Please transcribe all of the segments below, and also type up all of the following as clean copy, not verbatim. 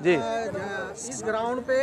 जी। इस ग्राउंड पे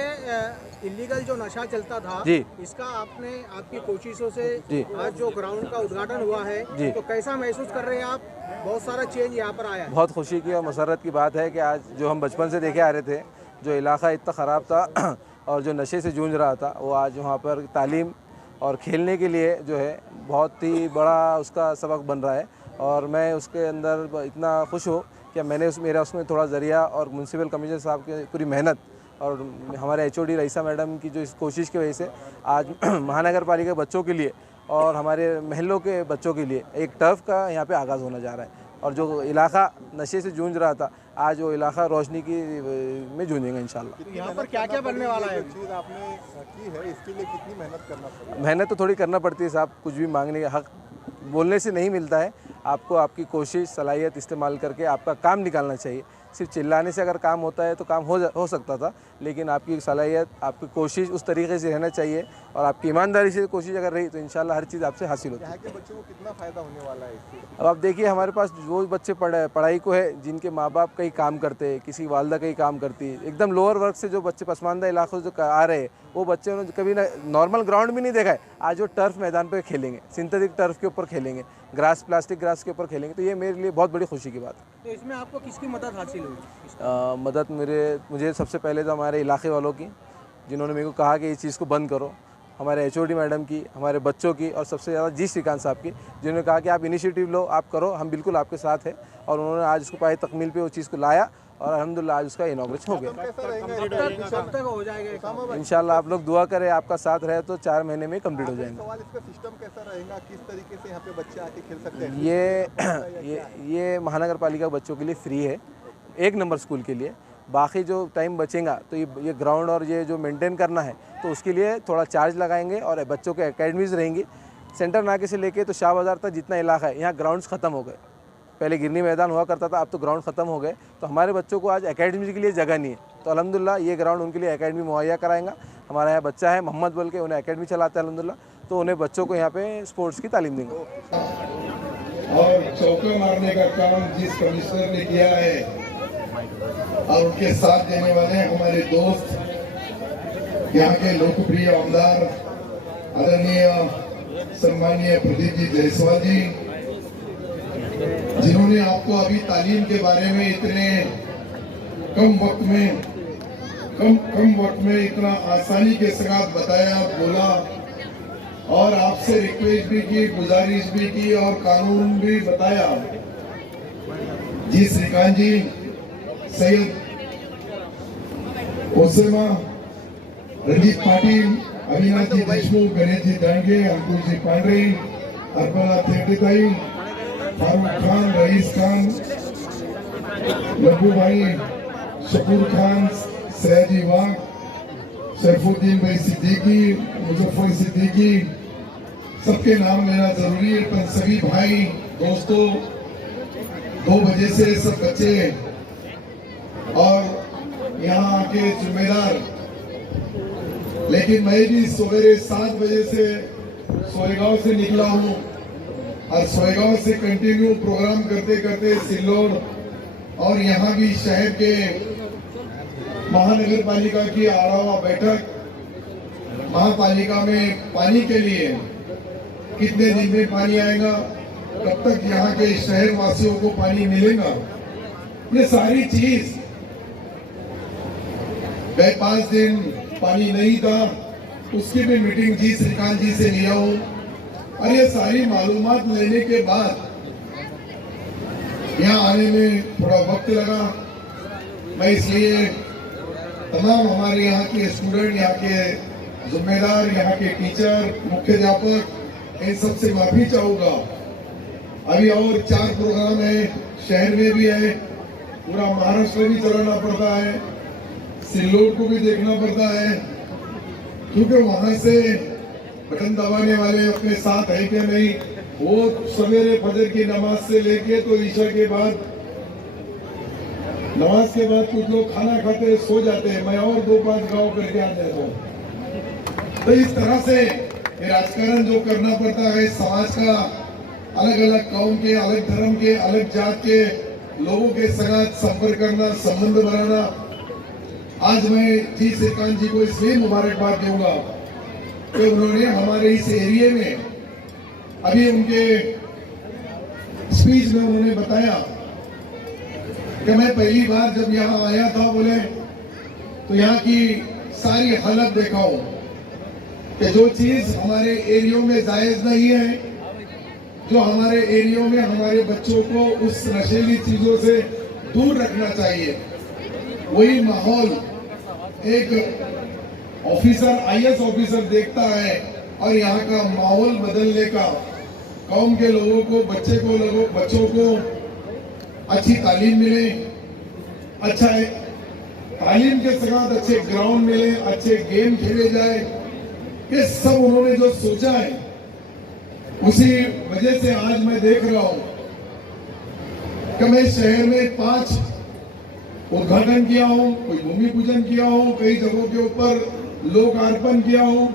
इलीगल जो नशा चलता था जी। इसका आपकी कोशिशों से जी। आज जो ग्राउंड का उद्घाटन हुआ है जी। तो कैसा महसूस कर रहे हैं आप? बहुत सारा चेंज यहाँ पर आया है। बहुत खुशी की और मसरत की बात है कि आज जो हम बचपन से देखे आ रहे थे, जो इलाका इतना ख़राब था और जो नशे से जूझ रहा था, वो आज वहाँ पर तालीम और खेलने के लिए जो है बहुत ही बड़ा उसका सबक बन रहा है। और मैं उसके अंदर इतना खुश हूँ कि मेरा उसमें थोड़ा ज़रिया और म्यूनसिपल कमिश्नर साहब की पूरी मेहनत और हमारे HOD रईसा मैडम की जो इस कोशिश की वजह से आज महानगर पालिका के बच्चों के लिए और हमारे महलों के बच्चों के लिए एक टर्फ का यहाँ पे आगाज़ होने जा रहा है। और जो इलाका नशे से जूझ रहा था, आज वो इलाका रोशनी की में जूझेंगे इंशाल्लाह। यहाँ पर क्या क्या बनने वाला है? चीज़ आपने की है इसके लिए कितनी मेहनत करना पड़ेगा? मेहनत तो थोड़ी करना पड़ती है साहब, कुछ भी मांगने का हक बोलने से नहीं मिलता है। आपको आपकी कोशिश सलाहियत इस्तेमाल करके आपका काम निकालना चाहिए। सिर्फ चिल्लाने से अगर काम होता है तो काम हो सकता था, लेकिन आपकी सलाहियत, आपकी कोशिश उस तरीके से रहना चाहिए और आपकी ईमानदारी से कोशिश अगर रही तो इंशाल्लाह हर चीज़ आपसे हासिल होती है। यहाँ के बच्चों को कितना फ़ायदा होने वाला है इससे? अब आप देखिए, हमारे पास वो बच्चे पढ़ाई को है जिनके माँ बाप कहीं काम करते हैं, किसी वालदा कहीं काम करती है, एकदम लोअर वर्ग से जो बच्चे पसमानदा इलाकों से जो आ रहे हैं, वो बच्चे उन्होंने कभी ना नॉर्मल ग्राउंड भी नहीं देखा है। आज वो टर्फ मैदान पर खेलेंगे, सिंथेटिक टर्फ के ऊपर खेलेंगे, प्लास्टिक ग्रास के ऊपर खेलेंगे, तो ये मेरे लिए बहुत बड़ी खुशी की बात है। तो इसमें आपको किसकी मदद हासिल हुई? मदद मुझे सबसे पहले तो हमारे इलाके वालों की, जिन्होंने मेरे को कहा कि इस चीज़ को बंद करो, हमारे HOD मैडम की, हमारे बच्चों की और सबसे ज़्यादा जी श्रीकांत साहब की, जिन्होंने कहा कि आप इनिशिएटिव लो, आप करो, हम बिल्कुल आपके साथ हैं। और उन्होंने आज उसको पाए तकमील पे वो चीज़ को लाया और अल्हम्दुलिल्लाह आज उसका इनॉग्रेशन हो गया। कैसा रहेगा कब तक हो जाएगा? इंशाल्लाह आप लोग दुआ करें, आपका साथ रहे तो 4 महीने में कंप्लीट हो जाएंगे। सवाल, इसका सिस्टम कैसा रहेगा? किस तरीके से यहाँ पे बच्चे आके खेल सकते हैं? ये महानगर पालिका बच्चों के लिए फ्री है, 1 नंबर स्कूल के लिए। बाकी जो टाइम बचेगा तो ये ग्राउंड और ये जो मेंटेन करना है तो उसके लिए थोड़ा चार्ज लगाएंगे। और बच्चों के एकेडमीज़ रहेंगी, सेंटर नाके से लेके तो शाह बाज़ार तक जितना इलाका है, यहाँ ग्राउंड्स ख़त्म हो गए। पहले गिरनी मैदान हुआ करता था, अब तो ग्राउंड ख़त्म हो गए, तो हमारे बच्चों को आज एकेडमी के लिए जगह नहीं है। तो अल्हम्दुलिल्लाह ये ग्राउंड उनके लिए एकेडमी मुहैया कराएंगा। हमारा यहाँ बच्चा है मोहम्मद बोल के, उन्हें एकेडमी चलाता है अल्हम्दुलिल्लाह, तो उन्हें बच्चों को यहाँ पे स्पोर्ट्स की तालीम देंगे। और चौके मारने का काम जिस कमिश्नर ने किया है और उनके साथ देने वाले हमारे दोस्त, यहाँ के लोकप्रिय आमदार आदरणीय सम्मानीय प्रदीप जी जायसवाल जी, जिन्होंने आपको अभी तालीम के बारे में इतने कम वक्त में इतना आसानी के साथ बताया, बोला और आपसे रिक्वेस्ट भी की, गुजारिश भी की और कानून भी बताया। जी श्रीकांत जी, सैयद ओसेमा, रंजीत पाटिल, अविनाश जी देशमुख, गणेश जी दांडगे, अंकुश जी पांडे, अर्पणा थेटेताई, फारूक खान, रईस खान, लब्बू भाई, शकूर खान, सयाजी वाग, शरफुद्दीन भाई सिद्दीकी, मुजफ्फर सिद्दीकी, सबके नाम लेना जरूरी है, पर सभी भाई दोस्तों 2 बजे से सब बच्चे और यहाँ के जिम्मेदार, लेकिन मैं भी सवेरे 7 बजे से सोएगांव से निकला हूँ और सोएगांव से कंटिन्यू प्रोग्राम करते करते सिल्लोड और यहाँ भी शहर के महानगर पालिका की आरावा बैठक, महापालिका में पानी के लिए कितने दिन में पानी आएगा, कब तक यहाँ के शहर वासियों को पानी मिलेगा, ये सारी चीज मैं 5 दिन पानी नहीं था उसकी भी मीटिंग जी श्रीकांत जी से लिया हूँ और ये सारी मालूमात लेने के बाद यहाँ आने में थोड़ा वक्त लगा। मैं इसलिए तमाम हमारे यहाँ के स्टूडेंट, यहाँ के जिम्मेदार, यहाँ के टीचर, मुख्याध्यापक, इन सबसे माफी चाहूंगा। अभी और 4 प्रोग्राम है, शहर में भी है, पूरा महाराष्ट्र भी चलाना पड़ता है, सिल्लोड को भी देखना पड़ता है, क्योंकि वहां से बटन दबाने वाले अपने साथ है कि नहीं, वो सवेरे फजर की नमाज से लेके तो ईशा के बाद, नमाज के बाद कुछ लोग खाना खाते सो जाते हैं, मैं और 2-5 गाँव करके आ जाता हूँ। तो इस तरह से राजकारण जो करना पड़ता है, समाज का अलग अलग कौम के, अलग धर्म के, अलग जात के लोगों के साथ संपर्क करना, संबंध बनाना, आज मैं जी श्रीकांत जी को इसलिए मुबारकबाद दूंगा कि उन्होंने हमारे इस एरिया में, अभी उनके स्पीच में उन्होंने बताया कि मैं पहली बार जब यहाँ आया था, बोले तो यहाँ की सारी हालत देखा हूं कि जो चीज हमारे एरियो में जायज नहीं है, जो हमारे एरियो में हमारे बच्चों को उस नशीली चीजों से दूर रखना चाहिए, वही माहौल एक ऑफिसर, आईएएस ऑफिसर देखता है और यहाँ का माहौल बदलने का, कौम के लोगों को, बच्चों को अच्छी तालीम मिले, अच्छा तालीम के साथ अच्छे ग्राउंड मिले, अच्छे गेम खेले जाए, ये सब उन्होंने जो सोचा है, उसी वजह से आज मैं देख रहा हूं कि मैं शहर में 5 उद्घाटन किया हूं, कोई भूमि पूजन किया हूं, कई जगहों के ऊपर लोकार्पण किया हूं।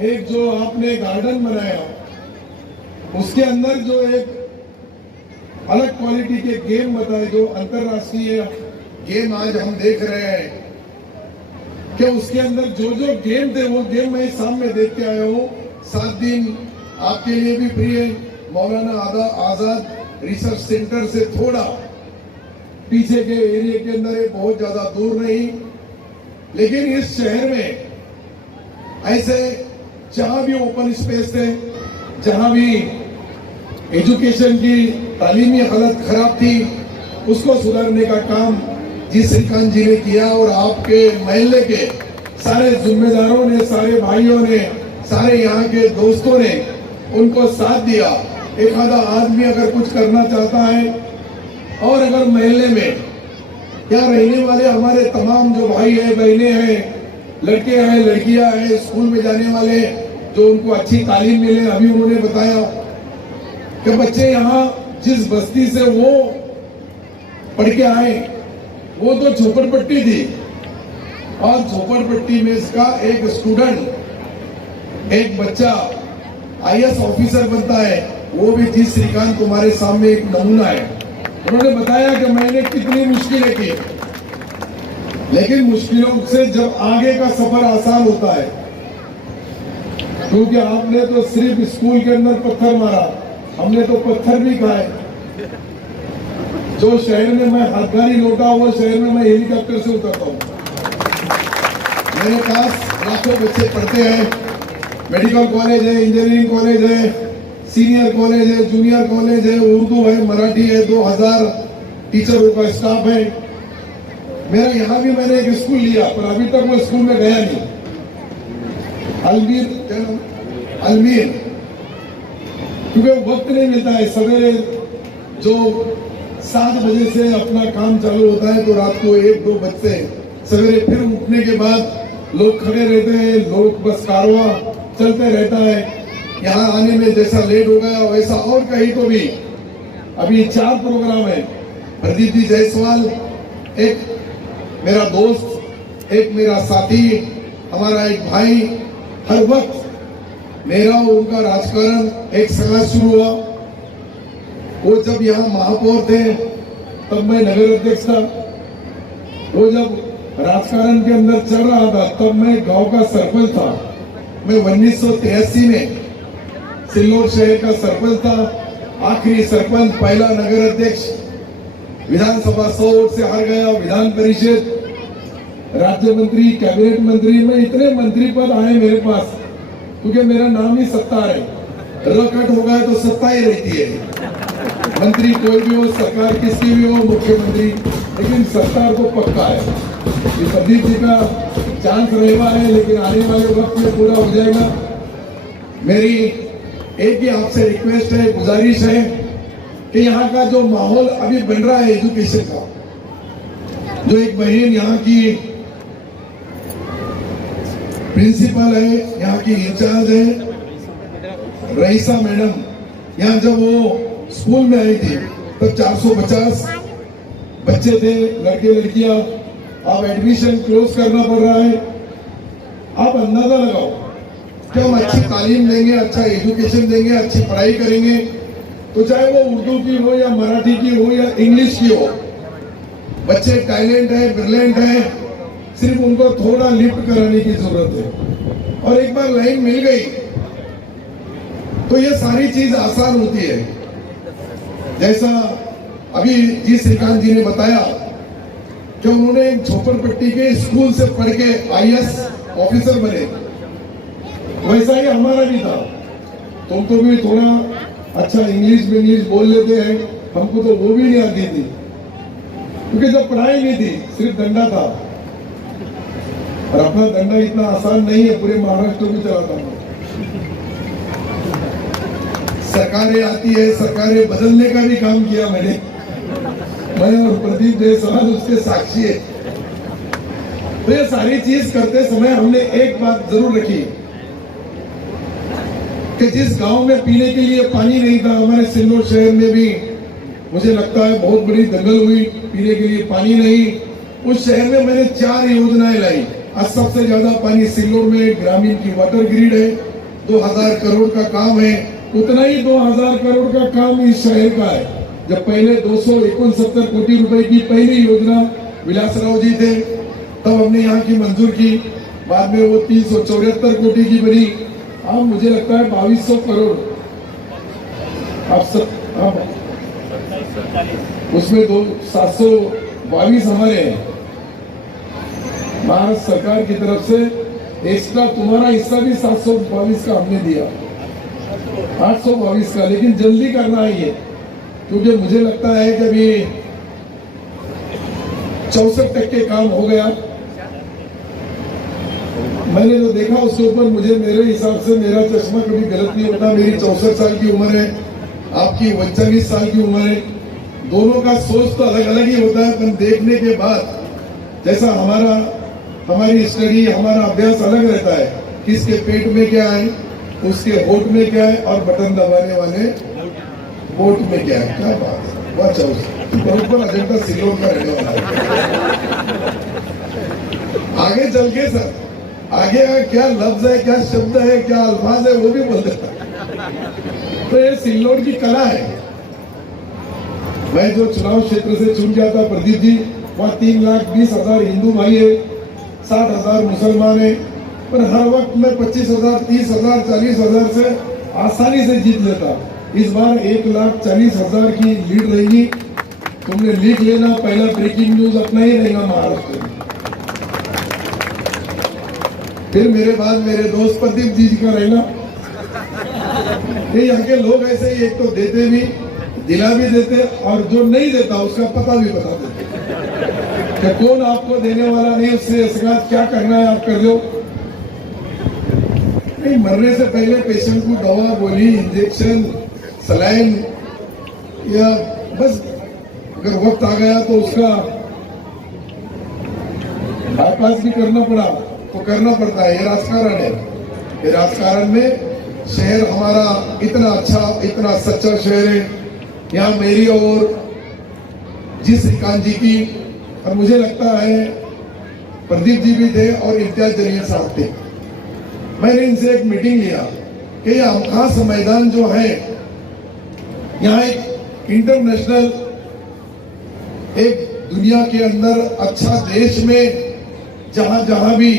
एक जो आपने गार्डन बनाया, उसके अंदर जो एक अलग क्वालिटी के गेम बताए, जो अंतरराष्ट्रीय गेम आज हम देख रहे हैं, कि उसके अंदर जो जो गेम थे वो गेम मैं सामने देख के आया हूँ। 7 दिन आपके लिए भी फ्री है, मौलाना आजाद रिसर्च सेंटर से थोड़ा पीछे के एरिया के अंदर है, बहुत ज्यादा दूर नहीं, लेकिन इस शहर में ऐसे जहां भी ओपन स्पेस थे, जहां भी एजुकेशन की तालीमी हालत खराब थी, उसको सुधारने का काम जी श्रीकांत जी ने किया। और आपके महल्ले के सारे जिम्मेदारों ने, सारे भाइयों ने, सारे यहाँ के दोस्तों ने उनको साथ दिया। एक आधा आदमी अगर कुछ करना चाहता है, और अगर महल्ले में यहाँ रहने वाले हमारे तमाम जो भाई है, बहनें हैं, लड़के हैं, लड़कियां हैं, स्कूल में जाने वाले, जो उनको अच्छी तालीम मिले, अभी उन्होंने बताया कि बच्चे यहाँ जिस बस्ती से वो पढ़ के आए, वो तो झोपड़पट्टी थी, और झोपड़पट्टी में इसका एक स्टूडेंट, एक बच्चा आईएएस ऑफिसर बनता है, वो भी जी श्रीकांत तुम्हारे सामने एक नमूना है। उन्होंने बताया कि मैंने कितनी मुश्किलें की, लेकिन मुश्किलों से जब आगे का सफर आसान होता है, क्योंकि आपने तो सिर्फ स्कूल के अंदर पत्थर मारा, हमने तो पत्थर भी खाए। जो शहर में मैं हाथगाड़ी लौटा, वो शहर में मैं हेलीकॉप्टर से उतरता हूँ। मेरे पास लाखों बच्चे पढ़ते हैं, मेडिकल कॉलेज है, इंजीनियरिंग कॉलेज है, सीनियर कॉलेज है, जूनियर कॉलेज है, उर्दू है, मराठी है, 2000 टीचरों का स्टाफ है। मेरा यहाँ भी मैंने एक स्कूल लिया, पर अभी तक वो स्कूल में गया नहीं। अलमीर, क्योंकि वक्त नहीं मिलता है। सवेरे जो 7 बजे से अपना काम चालू होता है, तो रात को 1-2 बजते हैं। सवेरे फिर उठने के बाद लोग खड़े रहते हैं, लोग बस कारवां चलते रहता है। यहाँ आने में जैसा लेट हो गया, वैसा और कहीं तो भी अभी 4 प्रोग्राम है। प्रदीप जी जायसवाल, एक मेरा दोस्त, एक मेरा साथी, हमारा एक भाई, हर वक्त मेरा और उनका राजकारण एक संघर्ष शुरू हुआ। वो जब यहाँ महापौर थे, तब मैं नगर अध्यक्ष था। वो जब राजकारण के अंदर चल रहा था, तब मैं गांव का सरपंच था। मैं 1983 में सिल्लोड शहर का सरपंच था, आखिरी सरपंच, पहला नगर अध्यक्ष, विधानसभा 100 वोट से हार गया, विधान परिषद, राज्य मंत्री, कैबिनेट मंत्री, में इतने मंत्री पद आए मेरे पास, क्योंकि मेरा नाम ही सत्ता है। रकट हो गया तो सत्ता ही रहती है। मंत्री कोई भी हो, सरकार किसकी भी हो, मुख्यमंत्री, लेकिन सरकार को पक्का है। ये प्रदीप जी का चांस रहेगा है, लेकिन आने वाले वक्त में पूरा हो जाएगा। मेरी एक ही आपसे रिक्वेस्ट है, गुजारिश है कि यहाँ का जो माहौल अभी बन रहा है एजुकेशन का, जो एक बहन यहाँ की प्रिंसिपल है, यहाँ की इंचार्ज है रईसा मैडम, यहाँ जब वो स्कूल में आई थी तब 450 बच्चे थे, लड़के लड़कियां। अब एडमिशन क्लोज करना पड़ रहा है। आप अंदाजा लगाओ कि हम अच्छी तालीम देंगे, अच्छा एजुकेशन देंगे, अच्छी पढ़ाई करेंगे, तो चाहे वो उर्दू की हो या मराठी की हो या इंग्लिश की हो, बच्चे टैलेंट है, ब्रिलियंट है, सिर्फ उनको थोड़ा लिफ्ट कराने की जरूरत है, और एक बार लाइन मिल गई तो ये सारी चीज आसान होती है। जैसा अभी जी श्रीकांत जी ने बताया कि उन्होंने झोपड़पट्टी के स्कूल से पढ़ के IAS ऑफिसर बने, वैसा ही हमारा भी था। तुम तो भी थोड़ा अच्छा इंग्लिश बोल लेते हैं, हमको तो वो भी नहीं आती थी, क्योंकि जब पढ़ाई नहीं थी, सिर्फ डंडा था। और अपना डंडा इतना आसान नहीं है, पूरे महाराष्ट्र में चलाता हूँ। सरकारें आती है, सरकारें बदलने का भी काम किया मैंने, मैं और प्रदीप जायसवाल उसके साक्षी है। तो ये सारी चीज करते समय हमने एक बात जरूर रखी कि जिस गांव में पीने के लिए पानी नहीं था, हमारे सिल्लोड शहर में भी मुझे लगता है बहुत बड़ी दंगल हुई, पीने के लिए पानी नहीं। उस शहर में मैंने 4 योजनाएं लाई। आज सबसे ज्यादा पानी सिल्लोड में ग्रामीण की वाटर ग्रिड है, 2000 करोड़ का काम है। उतना ही 2000 करोड़ का काम इस शहर का है। जब पहले 269 कोटी रुपए की पहली योजना विलासराव जी थे, तब हमने यहाँ की मंजूर की, बाद में वो 374 कोटी की बनी। अब मुझे लगता है 2200 करोड़ अब उसमें 722 हमारे हैं। महाराष्ट्र सरकार की तरफ से एक्स्ट्रा तुम्हारा हिस्सा भी 722 का हमने दिया, 822 का। लेकिन जल्दी करना है ये, क्योंकि मुझे लगता है कि अभी 64% काम हो गया। मैंने जो देखा उसके ऊपर मेरे हिसाब से मेरा चश्मा कभी गलत नहीं होता। मेरी 64 साल की उम्र है, आपकी 39 साल की उम्र है। दोनों का सोच तो अलग अलग ही होता है, पर देखने के बाद जैसा हमारी स्टडी, हमारा अभ्यास अलग रहता है। किसके पेट में क्या है, उसके होठ में क्या है, और बटन दबाने वाले वोट में क्या है। क्या बात है, वाह चौस बरोबर अजेंडा सिल्लोड का रहने वाला है। आगे चल के सर, आगे क्या लफ्ज है, क्या शब्द है, क्या अल्फाज है, वो भी बोल देता। तो ये सिल्लोड की कला है। मैं जो चुनाव क्षेत्र से चुन गया था प्रदीप जी, वहाँ 3,20,000 हिंदू भाई है, 60,000 मुसलमान है, पर हर वक्त मैं 25,000, 30,000, 40,000 से आसानी से जीत लेता। इस बार 1,40,000 की लीड रहेगी। तुमने लिख लेना, पहला ब्रेकिंग न्यूज अपना ही रहेगा महाराष्ट्र में। फिर मेरे बाद मेरे दोस्त प्रदीप जी का रहेगा। यहाँ के लोग ऐसे ही, एक तो देते भी, दिला भी देते, और जो नहीं देता उसका पता भी बता देते कि कौन आपको देने वाला नहीं, उससे सगात क्या करना है आप कर दो। नहीं, मरने से पहले पेशेंट को दवा, गोली, इंजेक्शन, सलाइन, या बस अगर वक्त आ गया तो उसका बाईपास भी करना पड़ा तो करना पड़ता है। ये राजकारण है। ये राजकारण में शहर हमारा इतना अच्छा, इतना सच्चा शहर है। यहाँ मेरी और जी श्रीकांत जी की, और मुझे लगता है प्रदीप जी भी थे और इम्तियाज जलील साहब थे। मैंने इनसे एक मीटिंग लिया कि ये खास मैदान जो है, यहाँ एक इंटरनेशनल, एक दुनिया के अंदर अच्छा देश में जहां भी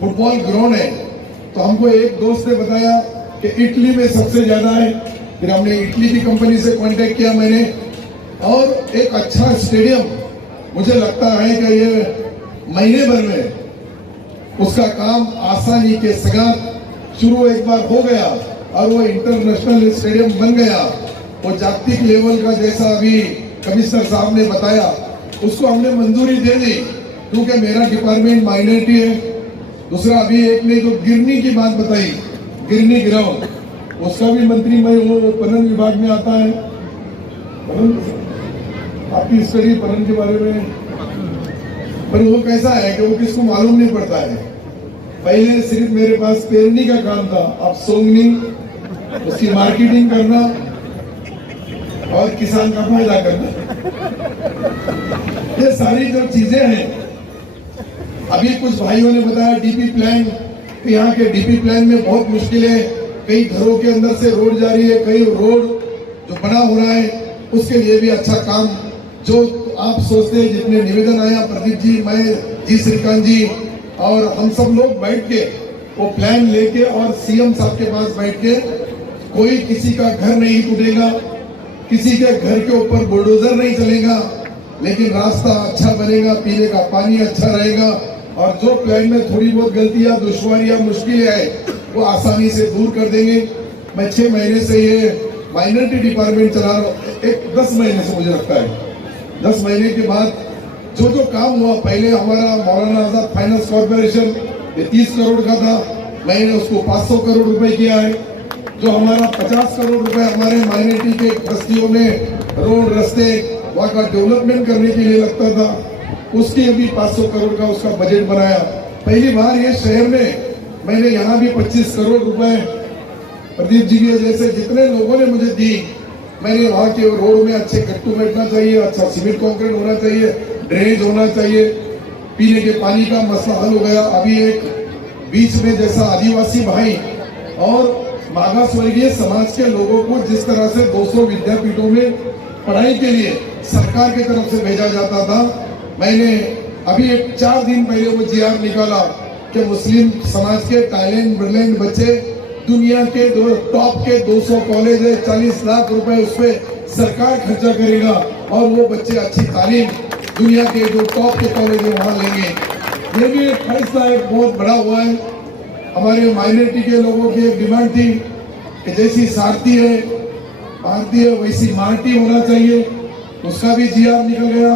फुटबॉल ग्राउंड है, तो हमको एक दोस्त ने बताया कि इटली में सबसे ज्यादा है। फिर हमने इटली की कंपनी से कांटेक्ट किया मैंने, और एक अच्छा स्टेडियम मुझे लगता है कि ये महीने भर में उसका काम आसानी के साथ शुरू एक बार हो गया, और वो इंटरनेशनल स्टेडियम बन गया। वो जागतिक लेवल का, जैसा अभी कमिश्नर साहब ने बताया, उसको हमने मंजूरी दे दी, क्योंकि मेरा डिपार्टमेंट माइनॉरिटी है। दूसरा, अभी एक ने जो गिरनी की बात बताई, गिरनी ग्राउंड, उसका भी मंत्री मैं हूँ, वो पनन विभाग में आता है। आपकी स्टडी पनन के बारे में, पर वो कैसा है कि वो किसको मालूम नहीं पड़ता है। पहले सिर्फ मेरे पास पेरनी का काम था, अब सोंगनी, उसकी मार्केटिंग करना और किसान का फायदा करना, ये सारी जो चीजें हैं। अभी कुछ भाइयों ने बताया डीपी प्लान, तो यहाँ के डीपी प्लान में बहुत मुश्किल है। कई घरों के अंदर से रोड जा रही है, कई रोड जो बना हो रहा है उसके लिए भी अच्छा काम, जो आप सोचते हैं जितने निवेदन आया प्रदीप जी, मैं जी श्रीकांत जी और हम सब लोग बैठ के वो प्लान लेके और सीएम साहब के पास बैठ के, कोई किसी का घर नहीं टूटेगा, किसी के घर के ऊपर बुलडोजर नहीं चलेगा, लेकिन रास्ता अच्छा बनेगा, पीने का पानी अच्छा रहेगा और जो प्लान में थोड़ी बहुत गलतियां, दुश्वारियां, मुश्किलें है वो आसानी से दूर कर देंगे। मैं 6 महीने से ये माइनॉरिटी डिपार्टमेंट चला रहा हूँ, 10 महीने से मुझे लगता है। 10 महीने के बाद जो जो काम हुआ, पहले हमारा मौलाना आजाद फाइनेंस कॉर्पोरेशन ये 30 करोड़ का था, मैंने उसको 500 करोड़ रुपए किया है। जो हमारा 50 करोड़ रुपए हमारे माइनॉरिटी के बस्तियों में रोड, रास्ते, वहाँ का डेवलपमेंट करने के लिए लगता था, उसके अभी 500 करोड़ का उसका बजट बनाया। पहली बार ये शहर में मैंने यहाँ भी 25 करोड़ रुपए प्रदीप जी के जैसे जितने लोगों ने मुझे दी, मैंने वहाँ के रोड में अच्छे गट्टू बैठना चाहिए, अच्छा सीमेंट कंक्रीट होना चाहिए, ड्रेनेज होना चाहिए, पीने के पानी का मसला हल हो गया। अभी एक बीच में जैसा आदिवासी भाई और मागास वर्गीय समाज के लोगों को जिस तरह से 200 विद्यापीठों में पढ़ाई के लिए सरकार की तरफ से भेजा जाता था, मैंने अभी 4 दिन पहले वो जीआर निकाला कि मुस्लिम समाज के टैलेंट ब्रिलियंट बच्चे दुनिया के टॉप के 200 कॉलेज है, 40 लाख रुपए उस पर सरकार खर्चा करेगा और वो बच्चे अच्छी तालीम दुनिया के जो टॉप के कॉलेज है वहाँ लेंगे। ये भी एक फैसला एक बहुत बड़ा हुआ है। हमारे माइनॉरिटी के लोगों की एक डिमांड थी कि जैसी सारथी है भारतीय वैसी मार्टी होना चाहिए, उसका भी जीआर निकल गया।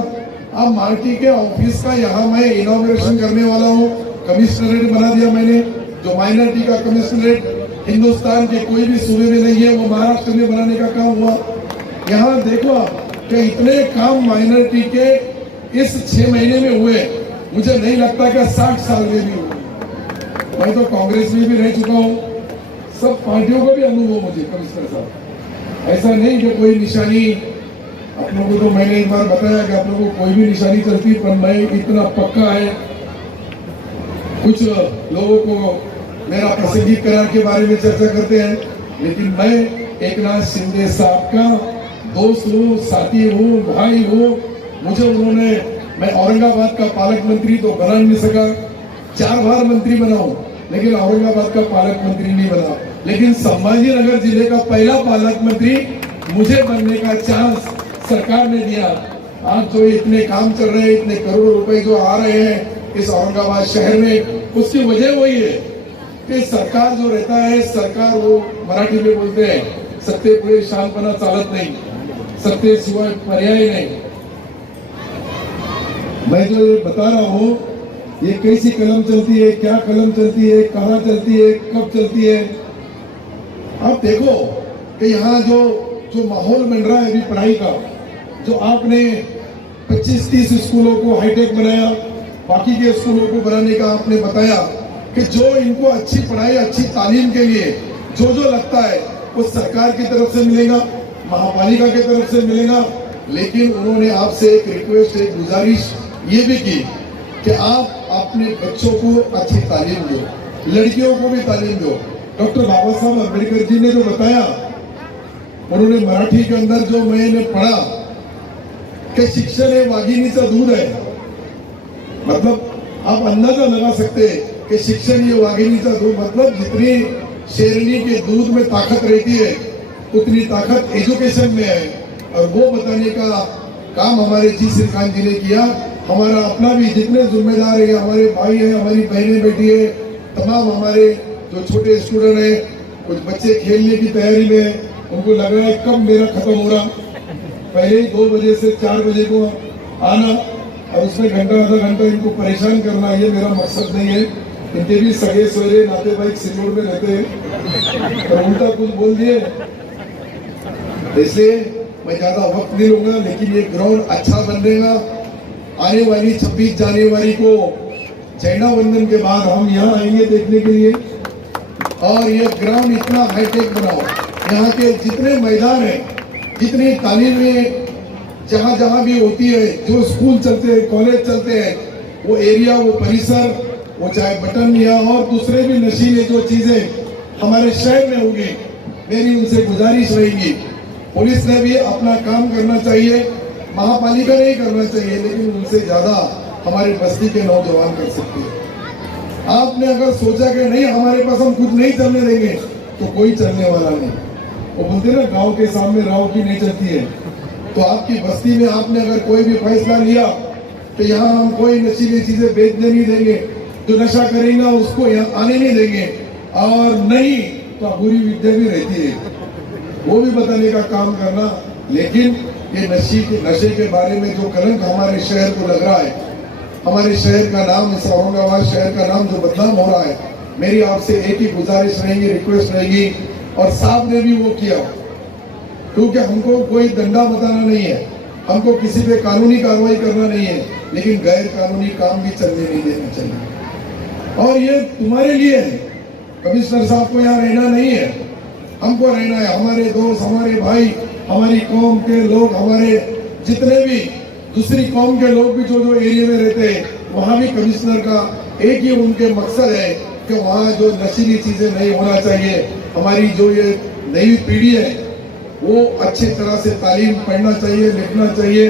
अब मार्टी के ऑफिस का यहाँ मैं इनॉग्रेशन करने वाला हूँ, कमिश्नरेट बना दिया मैंने। जो माइनॉरिटी का कमिश्नरेट हिंदुस्तान के कोई भी सूबे में नहीं है, वो महाराष्ट्र में बनाने का काम हुआ। यहाँ देखो कि इतने काम माइनॉरिटी के इस 6 महीने में हुए, मुझे नहीं लगता कि 60 साल में भी हुए। मैं तो कांग्रेस में भी रह चुका हूँ, सब पार्टियों का भी अनुभव मुझे कमिश्नर साहब। ऐसा नहीं कि कोई निशानी, आप लोगों को मैंने एक बार बताया कि आप लोगों को कोई भी निशानी चलती, पर मैं इतना पक्का है। कुछ लोगों को मेरा प्रासंगिक करार के बारे में चर्चा करते हैं, लेकिन मैं एकनाथ शिंदे साहब का दोस्त हूँ, साथी हूँ, भाई हूँ। मुझे उन्होंने, मैं औरंगाबाद का पालक मंत्री तो बना नहीं सका, 4 बार मंत्री बना हूँ, लेकिन औरंगाबाद का पालक मंत्री नहीं बना। लेकिन संभाजीनगर जिले का पहला पालक मंत्री मुझे बनने का चांस सरकार ने दिया। आज जो इतने काम चल रहे हैं, इतने करोड़ों रुपए जो आ रहे हैं इस औरंगाबाद शहर में, उसकी वजह वही है कि सरकार जो रहता है, सरकार वो मराठी में बोलते हैं सत्ते पुढे शांतपणा चालत नहीं, सत्ते सिवाय पर्याय नहीं। मैं जो ये बता रहा हूँ, ये कैसी कलम चलती है, क्या कलम चलती है, कहाँ चलती है, कब चलती है। आप देखो कि यहाँ जो माहौल बन रहा है अभी पढ़ाई का, जो आपने 25-30 स्कूलों को हाईटेक बनाया, बाकी के स्कूलों को बनाने का आपने बताया कि जो इनको अच्छी पढ़ाई, अच्छी तालीम के लिए जो जो लगता है वो सरकार की तरफ से मिलेगा, महापालिका की तरफ से मिलेगा। लेकिन उन्होंने आपसे एक रिक्वेस्ट, एक गुजारिश ये भी की कि आप अपने बच्चों को अच्छी तालीम दो, लड़कियों को भी तालीम दो। डॉक्टर बाबा साहब अम्बेडकर जी ने जो बताया, उन्होंने मराठी के अंदर जो मैंने पढ़ा कि शिक्षण है वाघिणीचा दूध है, मतलब आप अंदाजा लगा सकते हैं कि शिक्षण ये वाघिणीचा दूध, मतलब जितनी शेरनी के दूध में ताकत रहती है उतनी ताकत एजुकेशन में है। और वो बताने का काम हमारे जी श्रीकांत जी ने किया। हमारा अपना भी जितने जिम्मेदार है, हमारे भाई है, हमारी बहनें बेटी है, तमाम हमारे जो छोटे स्टूडेंट है, कुछ बच्चे खेलने की तैयारी में, उनको लग रहा है कब मेरा खत्म हो रहा, पहले ही 2 बजे से 4 बजे को आना और उसमें घंटा आधा घंटा इनको परेशान करना, ये मेरा मकसद नहीं है। इनके भी सगे सोरे नाते भाई सिंगूर में रहते हैं और उल्टा कुछ बोल दिए, इसलिए मैं ज्यादा वक्त नहीं लूंगा। लेकिन ये ग्राउंड अच्छा बनेगा। आने वाली 26 जनवरी को झंडा वंदन के बाद हम यहाँ आएंगे देखने के लिए, और ये ग्राउंड इतना हाईटेक बनाओ, यहाँ के जितने मैदान है, जितनी तालीमें जहाँ जहाँ भी होती है, जो स्कूल चलते हैं, कॉलेज चलते हैं, वो एरिया, वो परिसर, वो चाहे बटन या और दूसरे भी नशीले जो चीजें हमारे शहर में होंगी, मेरी उनसे गुजारिश रहेगी। पुलिस ने भी अपना काम करना चाहिए। महापालिका नहीं करना चाहिए, लेकिन उनसे ज्यादा हमारी बस्ती के नौजवान कर सकते हैं। आपने अगर सोचा कि नहीं हमारे पास हम कुछ नहीं चलने देंगे, तो कोई चलने वाला नहीं। वो बोलते ना गांव के सामने राव की नहीं चलती है। तो आपकी बस्ती में आपने अगर कोई भी फैसला लिया कि यहाँ हम कोई नशीली चीजें बेचने नहीं देंगे, जो नशा करेगा उसको यहाँ आने नहीं देंगे, और नहीं तो बुरी विद्या भी रहती है, वो भी बताने का काम करना। लेकिन ये नशे के बारे में जो कलंक हमारे शहर को लग रहा है, हमारे शहर का नाम, इस औरंगाबाद शहर का नाम जो बदनाम हो रहा है, मेरी आपसे एक ही गुजारिश रहेगी, रिक्वेस्ट रहेगी, और साहब ने भी वो किया, क्योंकि हमको कोई दंडा बताना नहीं है, हमको किसी पे कानूनी कार्रवाई करना नहीं है, लेकिन गैर कानूनी काम भी चलने नहीं देना चाहिए। और ये तुम्हारे लिए है, कमिश्नर साहब को यहाँ रहना नहीं है, हमको रहना है। हमारे दोस्त, हमारे भाई, हमारी कौम के लोग, हमारे जितने भी दूसरी कौम के लोग भी जो एरिया में रहते हैं, वहाँ भी कमिश्नर का एक ही उनके मकसद है कि वहाँ जो नशीली चीजें नहीं होना चाहिए। हमारी जो ये नई पीढ़ी है वो अच्छी तरह से तालीम पढ़ना चाहिए, लिखना चाहिए,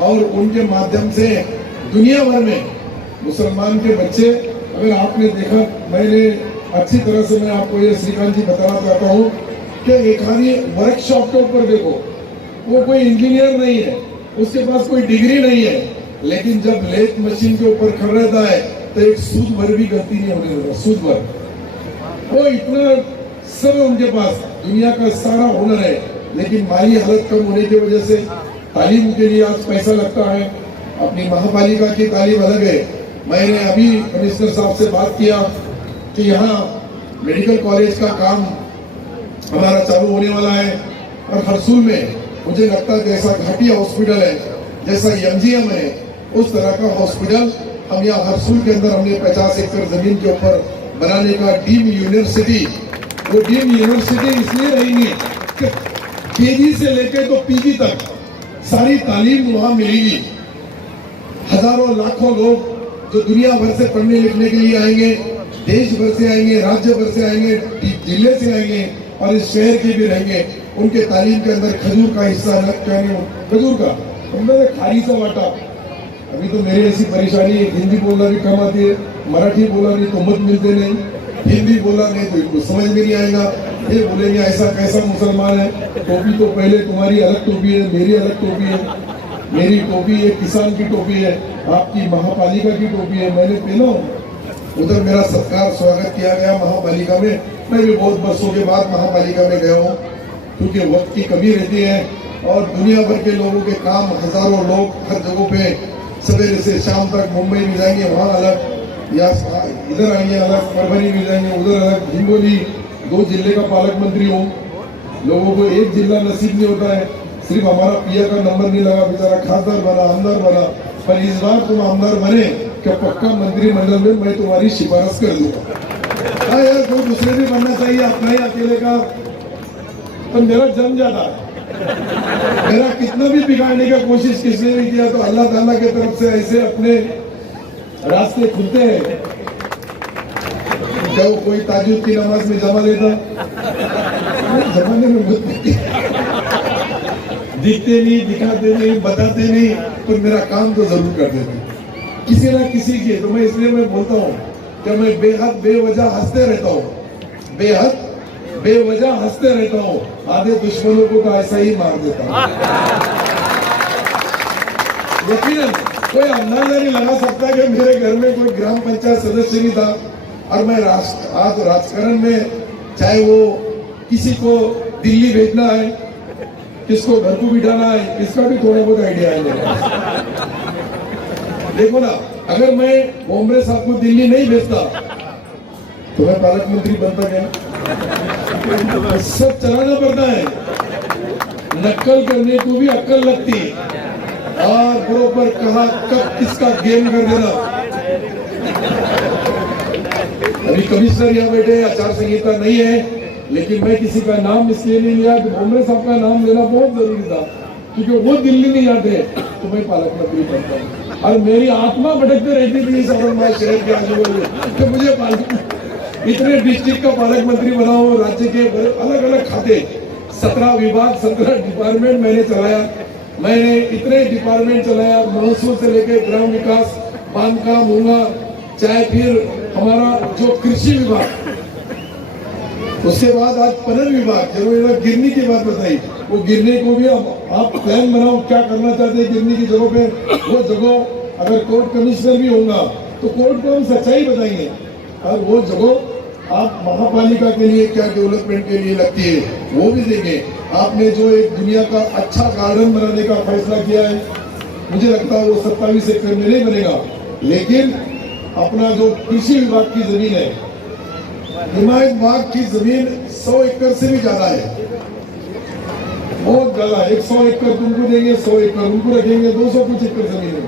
और उनके माध्यम से दुनिया भर में मुसलमान के बच्चे, अगर आपने देखा, मैंने अच्छी तरह से मैं आपको ये श्रीकांत जी बताना चाहता हूँ कि एक आदमी वर्कशॉप के ऊपर देखो, वो कोई इंजीनियर नहीं है, उसके पास कोई डिग्री नहीं है, लेकिन जब लेथ मशीन के ऊपर खड़ा रहता है तो एक सूद भर भी गलती नहीं होने देता, सूद भर। वो इतना सब उनके पास दुनिया का सारा हुनर है, लेकिन माली हालत कम होने की वजह से तालीम के लिए आज पैसा लगता है। अपनी महापालिका की तालीम अलग है। मैंने अभी कमिश्नर साहब से बात किया कि यहाँ मेडिकल कॉलेज का काम हमारा चालू होने वाला है, और हरसूल में मुझे लगता है जैसा घाटिया हॉस्पिटल है, जैसा एमजीएम है, उस तरह का हॉस्पिटल हम यहाँ हरसूल के अंदर हमने 50 एकड़ जमीन के ऊपर बनाने का डीम यूनिवर्सिटी। वो डीम यूनिवर्सिटी इसलिए रहेंगी कि केजी से लेकर तो पीजी तक सारी तालीम वहाँ मिलेगी। हजारों लाखों लोग जो दुनिया भर से पढ़ने लिखने के लिए आएंगे, देश भर से आएंगे, राज्य भर से आएंगे, जिले से आएंगे, और इस शहर के भी रहेंगे। उनके तालीम के अंदर खजूर का हिस्सा खजूर का उन्होंने खारी सा बांटा। अभी तो मेरी ऐसी परेशानी है, हिंदी बोलना भी कम आती है, मराठी बोला नहीं तो मत मिलते नहीं, हिंदी बोला नहीं तो इनको समझ में नहीं आएगा। ये बोलेंगे ऐसा कैसा मुसलमान है, टोपी तो पहले तुम्हारी अलग टोपी है, मेरी अलग टोपी है, मेरी टोपी एक किसान की टोपी है, आपकी महापालिका की टोपी है, मैंने पहना। उधर मेरा सत्कार स्वागत किया गया महापालिका में। मैं भी बहुत वर्षों के बाद महापालिका में गया हूँ, क्योंकि वक्त की कमी रहती है, और दुनिया भर के लोगों के काम, हजारों लोग हर जगहों पे सवेरे से शाम तक मुंबई में जाएंगे, वहाँ अलग, या इधर आएंगे अलग, परभनी में जाएंगे उधर अलग। हिंगोली 2 जिले का पालक मंत्री हूँ, लोगों को एक जिला नसीब नहीं होता है। सिर्फ हमारा पिया का नंबर नहीं लगा, बेचारा खासदार बना, आमदार बना, पर इस बार तुम आमदार बने क्या पक्का मंत्रिमंडल में मैं तुम्हारी सिफारिश कर दूंगा। हाँ यार, कोई दूसरे भी बनना चाहिए, अपना ही अकेले का तो मेरा जम जाता है। मेरा कितना भी बिगाड़ने का कोशिश किसने भी किया, तो अल्लाह ताला की तरफ से ऐसे अपने रास्ते खुलते हैं। क्या वो कोई ताजुद की नमाज में जमा लेता? जमाने में दिखते नहीं, दिखाते नहीं, बताते नहीं, पर मेरा काम तो जरूर कर देते किसी ना किसी के। तो मैं इसलिए मैं बोलता हूँ कि मैं बेहद बेवजह हंसते रहता हूँ, बेहद बेवजह हंसते रहता हूँ। आधे दुश्मनों को तो ऐसा ही मार देता हूँ। यकीनन कोई अंदाजा नहीं लगा सकता कि मेरे घर में कोई ग्राम पंचायत सदस्य नहीं था, और मैं आज राजकारण में, चाहे वो किसी को दिल्ली भेजना है, किसको घर को बिठाना है, इसका भी थोड़ा बहुत आइडिया है मेरे पास। देखो ना, अगर मैं बॉम्बे साहब को दिल्ली नहीं भेजता तो मैं पालक मंत्री बनता क्या? सब चलाना पड़ता है, नकल करने को भी अक्ल लगती है, और बरोबर कहा कब किसका गेम कर देना। अभी कमिश्नर यहाँ बैठे, आचार संहिता नहीं है, लेकिन मैं किसी का नाम इसलिए नहीं लिया कि बॉम्बे साहब का नाम लेना बहुत जरूरी था, क्योंकि वो दिल्ली नहीं आते तो मैं पालक मंत्री बनता हूँ। और मेरी आत्मा भटकते रहती थी इस औरंगाबाद शहर के आजू-बाजू कि मुझे पालक, इतने डिस्ट्रिक्ट का पालक मंत्री बना हूँ, राज्य के अलग अलग खाते, 17 विभाग, 17 डिपार्टमेंट मैंने चलाया, मैंने इतने डिपार्टमेंट चलाया, महसूल से लेकर ग्राम विकास, बांधकाम होगा, चाहे फिर हमारा जो कृषि विभाग, उसके बाद आज पनन विभाग, जरूर गिरनी की बात बताई, वो गिरने को भी आप प्लान बनाओ क्या करना चाहते हैं गिरनी की जगह पे। वो जगह अगर कोर्ट कमिश्नर भी होगा तो कोर्ट को हम सच्चाई बताएंगे, और वो जगह आप महापालिका के लिए क्या डेवलपमेंट के लिए लगती है वो भी देंगे। आपने जो एक दुनिया का अच्छा गार्डन बनाने का फैसला किया है, मुझे लगता है वो 27 एकड़ में नहीं बनेगा, लेकिन अपना जो कृषि विभाग की जमीन है, हिमायत बाग की जमीन 100 एकड़ से भी ज्यादा है, बहुत ज्यादा। 100 एकड़ तुमको देंगे, 100 एकड़ उनको रखेंगे, 200 कुछ एकड़ जमीन है,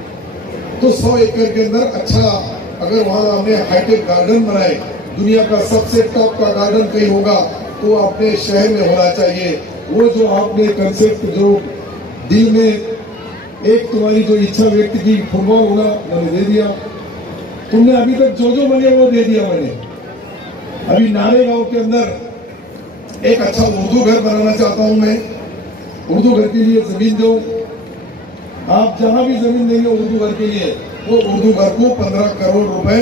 तो 100 एकड़ के अंदर अच्छा अगर वहां हमने हाईटेक गार्डन बनाए, दुनिया का सबसे टॉप का गार्डन कहीं होगा तो अपने शहर में होना चाहिए। वो जो आपने कंसेप्ट जो दिल में एक तुम्हारी जो इच्छा व्यक्त की फुटबॉल होना, मैंने दे दिया। तुमने अभी तक जो मांगे वो दे दिया मैंने। अभी नारे गांव के अंदर एक अच्छा उर्दू घर बनाना चाहता हूं मैं, उर्दू घर के लिए जमीन दो, आप जहां भी जमीन देंगे उर्दू घर के लिए, वो उर्दू घर को 15 करोड़ रुपए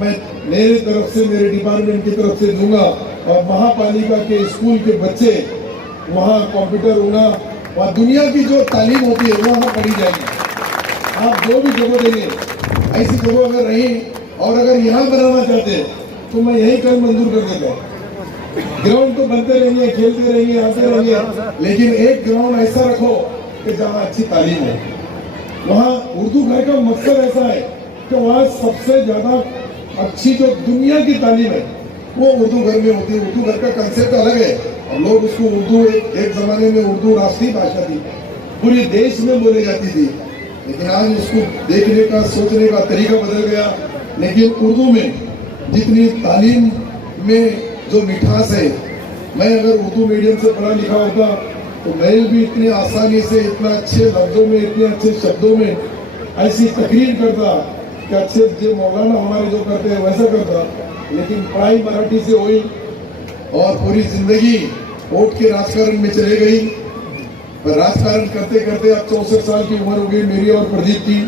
मैं मेरे तरफ से, मेरे डिपार्टमेंट की तरफ से दूंगा, और महापालिका के स्कूल के बच्चे वहाँ कंप्यूटर होगा, वहाँ दुनिया की जो तालीम होती है वो वहाँ पढ़ी जाएगी। आप जो भी जगह देंगे, ऐसी जगह अगर रही और अगर यहाँ बनाना चाहते तो मैं यही कल मंजूर कर देता। ग्राउंड तो बनते रहेंगे, खेलते रहेंगे, आते रहेंगे, लेकिन एक ग्राउंड ऐसा रखो कि जहाँ अच्छी तालीम है। वहाँ उर्दू घर का मकसद ऐसा है कि वहाँ सबसे ज्यादा अच्छी जो दुनिया की तालीम है वो उर्दू घर में होती है। उर्दू घर का कंसेप्ट अलग है, और लोग उसको उर्दू, एक जमाने में उर्दू राष्ट्रीय भाषा थी, पूरे देश में बोली जाती थी, लेकिन आज उसको देखने का, सोचने का तरीका बदल गया। लेकिन उर्दू में जितनी तालीम में जो मिठास है, मैं अगर उर्दू मीडियम से पढ़ा लिखा होता तो मैं भी इतनी आसानी से, इतना अच्छे लफ्जों में, इतने अच्छे शब्दों में ऐसी तकरीर करता कि अच्छे जो मौलाना हमारे जो करते हैं वैसा करता। लेकिन पढ़ाई मराठी से हुई और पूरी जिंदगी वोट के राजकारण में चले गई। पर राजकारण करते करते अब 64 साल की उम्र हो गई मेरी और प्रदीप की।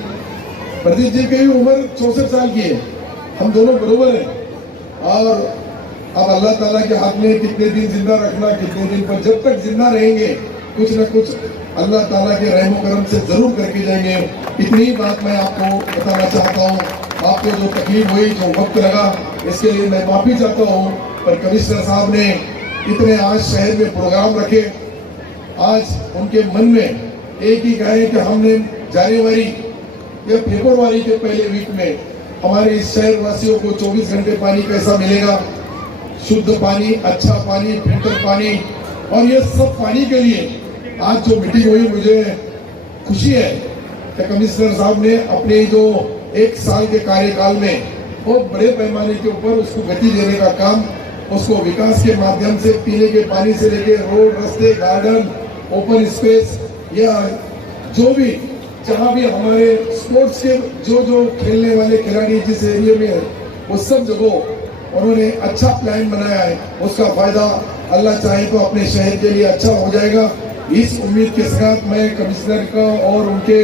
प्रदीप जी की उम्र 64 साल की है, हम दोनों बराबर हैं। और अब अल्लाह ताला के हाथ में कितने दिन जिंदा रखना, कितने दिन, पर जब तक जिंदा रहेंगे कुछ न कुछ अल्लाह ताला के रहमो करम से जरूर करके जाएंगे। इतनी बात मैं आपको बताना चाहता हूँ। आपको जो तकलीफ हुई, जो वक्त लगा, इसके लिए मैं माफी चाहता हूँ। पर कमिश्नर साहब ने इतने आज शहर में प्रोग्राम रखे, आज उनके मन में एक ही कहे कि हमने जनवरी या फरवरी के पहले वीक में हमारे इस शहर वासियों को 24 घंटे पानी कैसा मिलेगा, शुद्ध पानी, अच्छा पानी, फिल्टर पानी। और ये सब पानी के लिए आज जो मीटिंग हुई, मुझे खुशी है कि कमिश्नर साहब ने अपने जो 1 साल के कार्यकाल में बहुत बड़े पैमाने के ऊपर उसको गति देने का काम, उसको विकास के माध्यम से पीने के पानी से लेके रोड, रास्ते, गार्डन, ओपन स्पेस, या जो भी जहाँ भी हमारे स्पोर्ट्स के जो खेलने वाले खिलाड़ी जिस एरिया में है, वो सब जगह उन्होंने अच्छा प्लान बनाया है। उसका फायदा अल्लाह चाहे तो अपने शहर के लिए अच्छा हो जाएगा। इस उम्मीद के साथ मैं कमिश्नर का और उनके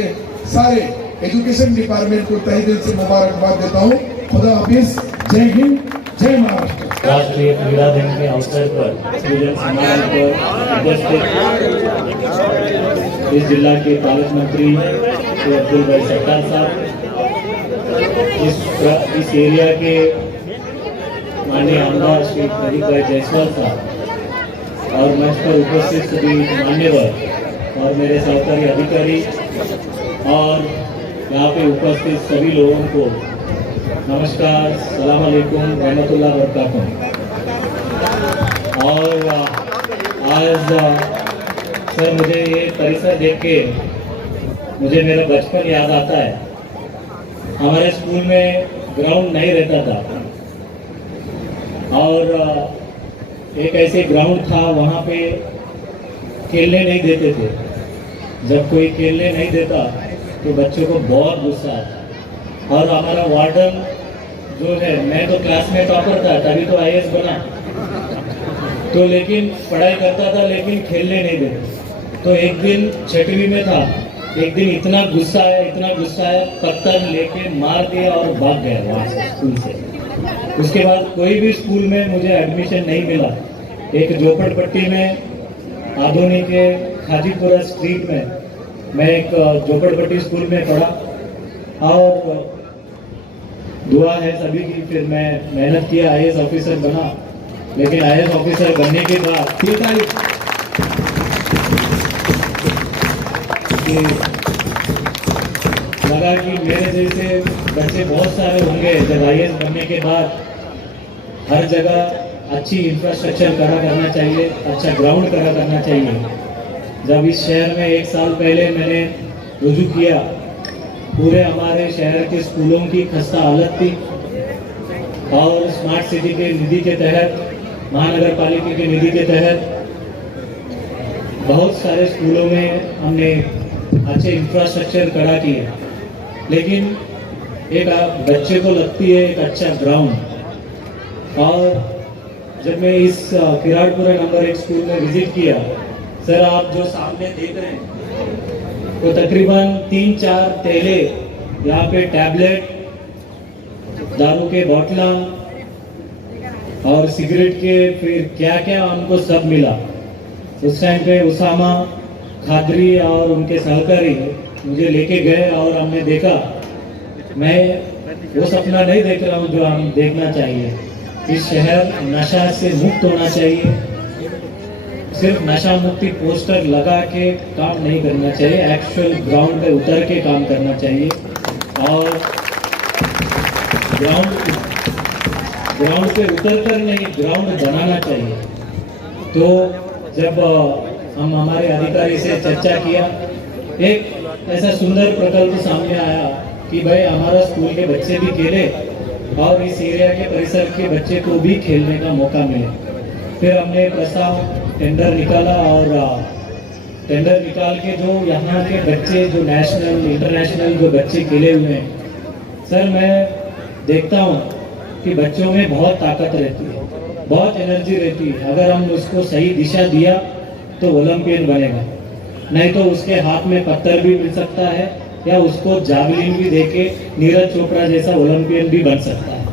सारे एजुकेशन डिपार्टमेंट को तहे दिल से मुबारकबाद देता हूँ। खुदा हाफिज, जय हिंद, जय महाराष्ट्र। राष्ट्रीय क्रीड़ा दिन के अवसर पर स्टूडेंट सम्मेलन पर उपस्थित इस जिला के पालक मंत्री श्री अब्दुल भाई सत्तार साहब, इस एरिया के माननीय आमदार श्री प्रदीप भाई जायसवाल साहब, और मंच पर उपस्थित सभी मान्यवर और मेरे सहकारी अधिकारी, और यहाँ पे उपस्थित सभी लोगों को नमस्कार, सलाम अलैकुम, रहमतुल्लाह बरकातुहू। और आज सर मुझे ये परिसर देख के मुझे मेरा बचपन याद आता है। हमारे स्कूल में ग्राउंड नहीं रहता था, और एक ऐसे ग्राउंड था, वहाँ पे खेलने नहीं देते थे। जब कोई खेलने नहीं देता तो बच्चों को बहुत गुस्सा आता। और हमारा वार्डन जो है, मैं तो क्लास में टॉपर था, तभी तो IAS बना, तो लेकिन पढ़ाई करता था लेकिन खेलने नहीं देते। तो एक दिन 6वीं में था, एक दिन इतना गुस्सा आया, पत्थर लेके मार दिया और भाग गया वहाँ से स्कूल से। उसके बाद कोई भी स्कूल में मुझे एडमिशन नहीं मिला। एक झोपड़पट्टी में आधुनिक के खाजीपुरा स्ट्रीट में मैं एक झोपड़पट्टी स्कूल में पढ़ा और दुआ है सभी की। फिर मैं मेहनत किया, IAS ऑफिसर बना। लेकिन IAS ऑफिसर बनने के बाद लगा कि मेरे जैसे बच्चे बहुत सारे होंगे जब IAS बनने के बाद। हर जगह अच्छी इंफ्रास्ट्रक्चर खड़ा करना चाहिए, अच्छा ग्राउंड खड़ा करना चाहिए। जब इस शहर में 1 साल पहले मैंने रुजू किया, पूरे हमारे शहर के स्कूलों की खस्ता हालत थी और स्मार्ट सिटी के निधि के तहत, महानगर पालिका के निधि के तहत बहुत सारे स्कूलों में हमने अच्छे इंफ्रास्ट्रक्चर खड़ा किए। लेकिन एक बच्चे को लगती है एक अच्छा ग्राउंड। और जब मैं इस किराड़पुरा नंबर 1 स्कूल में विजिट किया, सर आप जो सामने देख रहे हैं तो तकरीबन 3-4 तेले, यहाँ पे टैबलेट, दारू के बोतला और सिगरेट के फिर क्या क्या हमको सब मिला। उस टाइम पे उसामा खादरी और उनके सहकारी मुझे लेके गए और हमने देखा। मैं वो सपना नहीं देख रहा हूँ जो हम देखना चाहिए। इस शहर नशा से मुक्त होना चाहिए। सिर्फ नशा मुक्ति पोस्टर लगा के काम नहीं करना चाहिए, एक्चुअल ग्राउंड पे उतर के काम करना चाहिए। और ग्राउंड पे उतर कर नहीं, ग्राउंड बनाना चाहिए। तो जब हम हमारे अधिकारी से चर्चा किया, एक ऐसा सुंदर प्रकल्प सामने आया कि भाई हमारा स्कूल के बच्चे भी खेले और इस एरिया के परिसर के बच्चे को भी खेलने का मौका मिले। फिर हमने प्रस्ताव टेंडर निकाला और टेंडर निकाल के जो यहाँ के बच्चे, जो नेशनल इंटरनेशनल जो बच्चे खेले हुए हैं, सर मैं देखता हूँ कि बच्चों में बहुत ताकत रहती है, बहुत एनर्जी रहती है। अगर हम उसको सही दिशा दिया तो ओलंपियन बनेगा, नहीं तो उसके हाथ में पत्थर भी मिल सकता है या उसको जावलिन भी देके नीरज चोपड़ा जैसा ओलंपियन भी बन सकता है।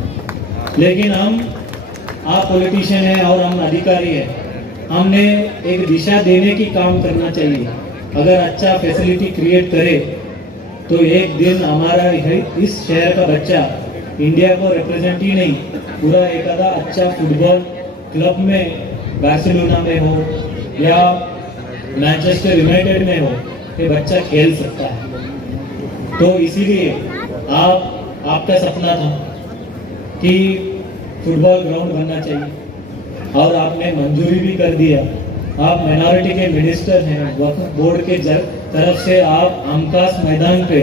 लेकिन आप पॉलिटिशियन हैं और हम अधिकारी हैं, हमने एक दिशा देने की काम करना चाहिए। अगर अच्छा फैसिलिटी क्रिएट करे तो एक दिन हमारा इस शहर का बच्चा इंडिया को रिप्रेजेंट ही नहीं, पूरा एक आधा अच्छा फुटबॉल क्लब में, बार्सिलोना में हो या मैनचेस्टर यूनाइटेड में हो, ये बच्चा खेल सकता है। तो इसीलिए आपका सपना था कि फुटबॉल ग्राउंड बनना चाहिए और आपने मंजूरी भी कर दिया। आप माइनॉरिटी के मिनिस्टर हैं, वक्फ बोर्ड के तरफ से आप आमकास मैदान पे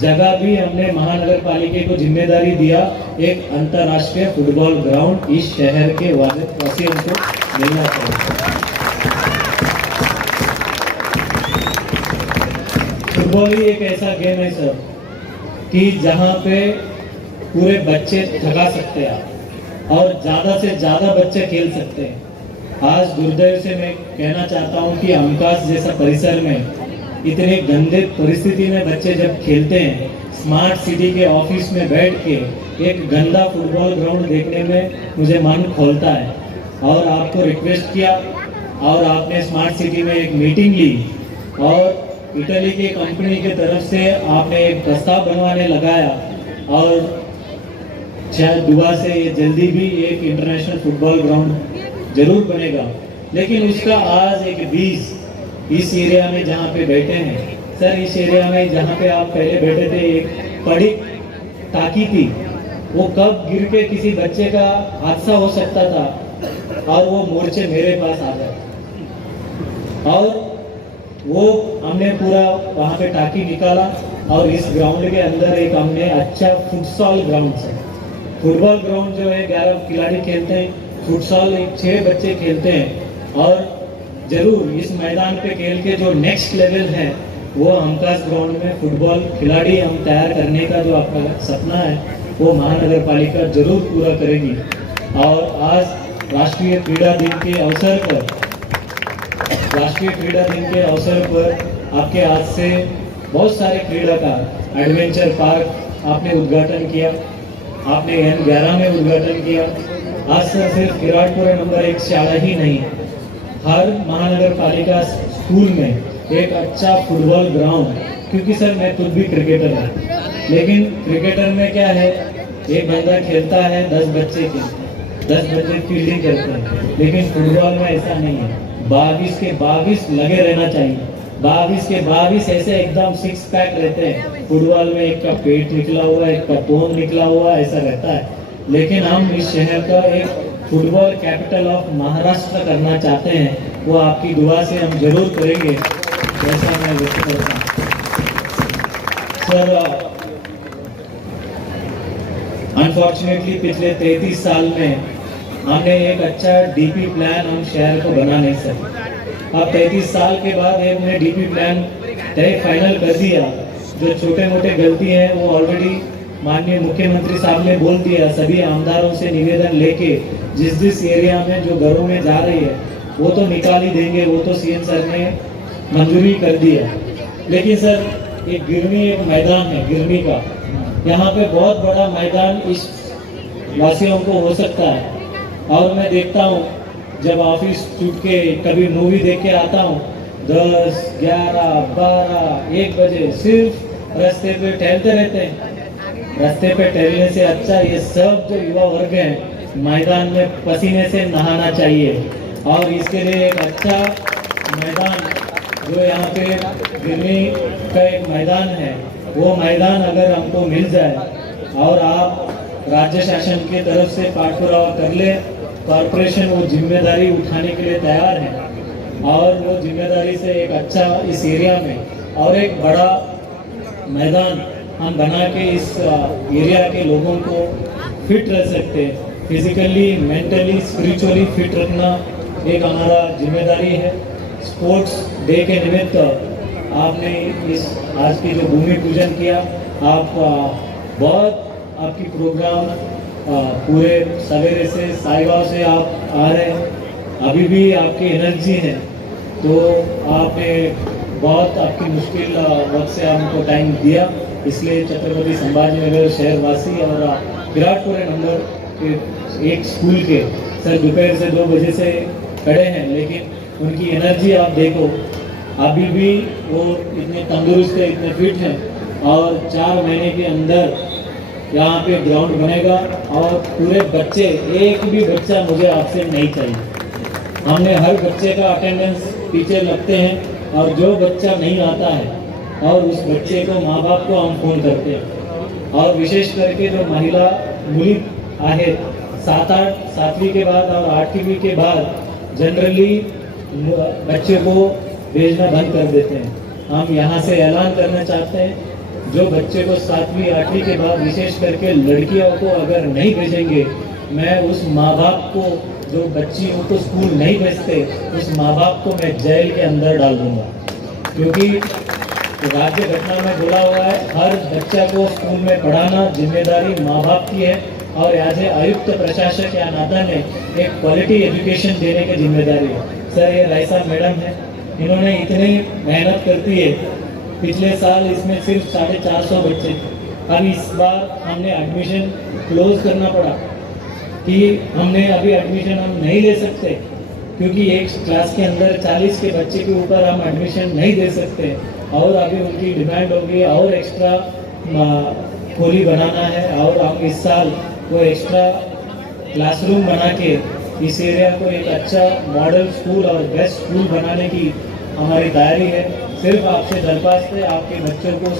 जगह भी हमने महानगर पालिका को जिम्मेदारी दिया, एक अंतर्राष्ट्रीय फुटबॉल ग्राउंड इस शहर के वासियों को मिलना चाहिए। फुटबॉल ही एक ऐसा गेम है सर कि जहाँ पे पूरे बच्चे थका सकते हैं और ज़्यादा से ज़्यादा बच्चे खेल सकते हैं। आज दुर्दैव से मैं कहना चाहता हूँ कि आमकास जैसा परिसर में इतने गंदे परिस्थिति में बच्चे जब खेलते हैं, स्मार्ट सिटी के ऑफिस में बैठ के एक गंदा फुटबॉल ग्राउंड देखने में मुझे मन खोलता है। और आपको रिक्वेस्ट किया और आपने स्मार्ट सिटी में एक मीटिंग ली और इटली के कंपनी के तरफ से आपने एक प्रस्ताव बनवाने लगाया और शायद दुआ से ये जल्दी भी एक इंटरनेशनल फुटबॉल ग्राउंड जरूर बनेगा। लेकिन उसका आज एक बीज इस एरिया में जहाँ पे बैठे हैं सर, इस एरिया में जहाँ पे आप पहले बैठे थे, एक बड़ी टाकी थी, वो कब गिर के किसी बच्चे का हादसा हो सकता था और वो मोर्चे मेरे पास आ जाए। और वो हमने पूरा वहाँ पे टाकी निकाला और इस ग्राउंड के अंदर एक हमने अच्छा फुटसॉल ग्राउंड से, फुटबॉल ग्राउंड जो है 11 खिलाड़ी खेलते हैं, फुटसॉल 6 बच्चे खेलते हैं। और जरूर इस मैदान पे खेल के जो नेक्स्ट लेवल है वो आमकास ग्राउंड में फुटबॉल खिलाड़ी हम तैयार करने का जो आपका सपना है वो महानगर पालिका जरूर पूरा करेगी। और आज राष्ट्रीय क्रीड़ा दिन के अवसर पर आपके हाथ से बहुत सारे क्रीड़ा का एडवेंचर पार्क आपने उद्घाटन किया, आपने N11 में उद्घाटन किया। आज से सिर्फ विराटपुर नंबर 1 शाला ही नहीं, हर महानगर पालिका स्कूल में एक अच्छा फुटबॉल ग्राउंड, क्योंकि सर मैं खुद भी क्रिकेटर हूँ, लेकिन क्रिकेटर में क्या है, एक बंदा खेलता है 10 बच्चे फील्डिंग करते हैं, लेकिन फुटबॉल में ऐसा नहीं है। 22 के 22 लगे रहना चाहिए, 22 के 22 ऐसे एकदम 6 पैक रहते हैं। फुटबॉल में एक का पेट निकला हुआ, एक का पोन निकला हुआ, ऐसा रहता है। लेकिन हम इस शहर का एक फुटबॉल कैपिटल ऑफ महाराष्ट्र करना चाहते हैं, वो आपकी दुआ से हम जरूर करेंगे, जैसा मैं व्यक्त करता हूँ। सर अनफॉर्चुनेटली पिछले 33 साल में हमने एक अच्छा डीपी प्लान हम शहर को बना नहीं सके। अब 33 साल के बाद हमने डीपी प्लान तय फाइनल कर दिया। जो छोटे मोटे गलती हैं वो ऑलरेडी माननीय मुख्यमंत्री साहब ने बोल दिया, सभी आमदारों से निवेदन लेके जिस एरिया में जो घरों में जा रही है वो तो निकाल ही देंगे, वो तो सीएम सर ने मंजूरी कर दिया। लेकिन सर एक गिरनी एक मैदान है गिरनी का, यहाँ पे बहुत बड़ा मैदान इस वासियों को हो सकता है। और मैं देखता हूँ जब ऑफिस छूट के कभी मूवी देख के आता हूँ 10, 11, 12, 1 बजे सिर्फ रास्ते पे टहलते रहते हैं। रास्ते पे टहलने से अच्छा ये सब जो युवा वर्ग हैं मैदान में पसीने से नहाना चाहिए, और इसके लिए एक अच्छा मैदान जो यहाँ पे गिरनी का एक मैदान है, वो मैदान अगर हमको मिल जाए और आप राज्य शासन की तरफ से पाठपुरावा कर ले, कॉर्पोरेशन वो जिम्मेदारी उठाने के लिए तैयार है, और वो जिम्मेदारी से एक अच्छा इस एरिया में और एक बड़ा मैदान हम बना के इस एरिया के लोगों को फिट रह सकते हैं। फिजिकली, मेंटली, स्पिरिचुअली फिट रखना एक हमारा जिम्मेदारी है। स्पोर्ट्स डे के निमित्त आपने इस आज की जो भूमि पूजन किया, आप बहुत आपकी प्रोग्राम पूरे सवेरे से साईगांव से आप आ रहे हैं, अभी भी आपकी एनर्जी है, तो आपने बहुत आपकी मुश्किल वक्त से हमको टाइम दिया। इसलिए छत्रपति संभाजी नगर शहरवासी और विराटपुर नंबर के एक स्कूल के सर दोपहर से 2 बजे से खड़े हैं, लेकिन उनकी एनर्जी आप देखो, अभी भी वो इतने तंदुरुस्त है, इतने फिट हैं, और 4 महीने के अंदर यहाँ पे ग्राउंड बनेगा और पूरे बच्चे, एक भी बच्चा मुझे आपसे नहीं चाहिए। हमने हर बच्चे का अटेंडेंस टीचर लगते हैं, और जो बच्चा नहीं आता है और उस बच्चे को माँ बाप को हम फोन करते हैं। और विशेष करके जो महिला मुली आहे 7वीं के बाद और 8वीं के बाद जनरली बच्चे को भेजना बंद कर देते हैं। हम यहाँ से ऐलान करना चाहते हैं, जो बच्चे को 7वीं 8वीं के बाद विशेष करके लड़कियों को अगर नहीं भेजेंगे, मैं उस माँ बाप को जो बच्चियों को स्कूल नहीं भेजते, उस माँ बाप को मैं जेल के अंदर डाल दूंगा। क्योंकि राज्य घटना में बोला हुआ है, हर बच्चा को स्कूल में पढ़ाना जिम्मेदारी माँ बाप की है, और आज आयुक्त प्रशासक या नाता ने एक क्वालिटी एजुकेशन देने की जिम्मेदारी है। सर ये राय साहब मैडम है, इन्होंने इतनी मेहनत करती है। पिछले साल इसमें सिर्फ 450 बच्चे थे, अब इस बार हमने एडमिशन क्लोज करना पड़ा कि हमने अभी एडमिशन हम नहीं ले सकते, क्योंकि एक क्लास के अंदर 40 के बच्चे के ऊपर हम एडमिशन नहीं दे सकते, और अभी उनकी डिमांड होगी और एक्स्ट्रा खोली बनाना है, और हम इस साल वो एक्स्ट्रा क्लासरूम बना के इस एरिया को एक अच्छा मॉडल स्कूल और बेस्ट स्कूल बनाने की हमारी तैयारी है। सिर्फ आपसे दरख्वास्त है, आपके बच्चों को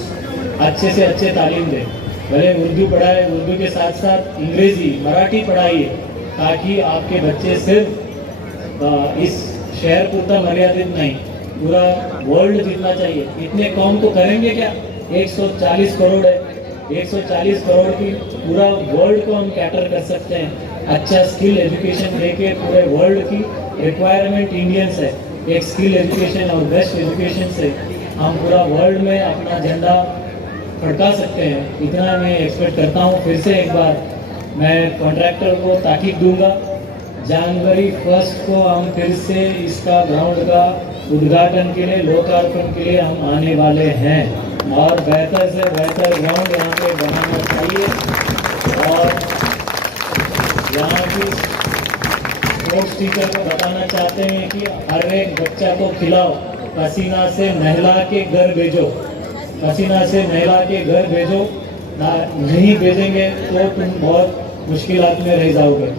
अच्छे से अच्छे तालीम दें, भले उर्दू पढ़ाए, उर्दू के साथ साथ अंग्रेजी मराठी पढ़ाइए, ताकि आपके बच्चे सिर्फ इस शहर पूरता मर्यादित नहीं, पूरा वर्ल्ड जीतना चाहिए। इतने कौम तो करेंगे क्या, 140 करोड़ है, 140 करोड़ की पूरा वर्ल्ड को हम कैटर कर सकते हैं। अच्छा स्किल एजुकेशन देके पूरे वर्ल्ड की रिक्वायरमेंट इंडियंस है, एक स्किल एजुकेशन और बेस्ट एजुकेशन से हम पूरा वर्ल्ड में अपना झंडा फड़का सकते हैं। इतना मैं एक्सपेक्ट करता हूँ। फिर से एक बार मैं कॉन्ट्रैक्टर को ताकीद दूंगा, जनवरी 1 को हम फिर से इसका ग्राउंड का उद्घाटन के लिए, लोकार्पण के लिए हम आने वाले हैं। और बेहतर से बेहतर ग्राउंड यहाँ पे बनाना चाहिए और यहाँ की स्पोर्ट्स टीचर को बताना चाहते हैं कि हर एक बच्चा को खिलाओ, पसीना से नहला के घर भेजो, पसीना से नहला के घर भेजो, नहीं भेजेंगे तो तुम बहुत मुश्किलात में रह जाओगे।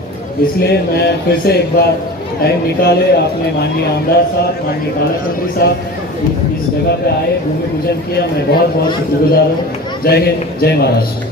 इसलिए मैं फिर से एक बार टाइम निकाले आपने माननीय आमदार साहब, माननीय कालाचंद्री साहब इस जगह पे आए, भूमि पूजन किया, मैं बहुत बहुत शुक्रगुजार हूँ। जय हिंद, जय महाराष्ट्र।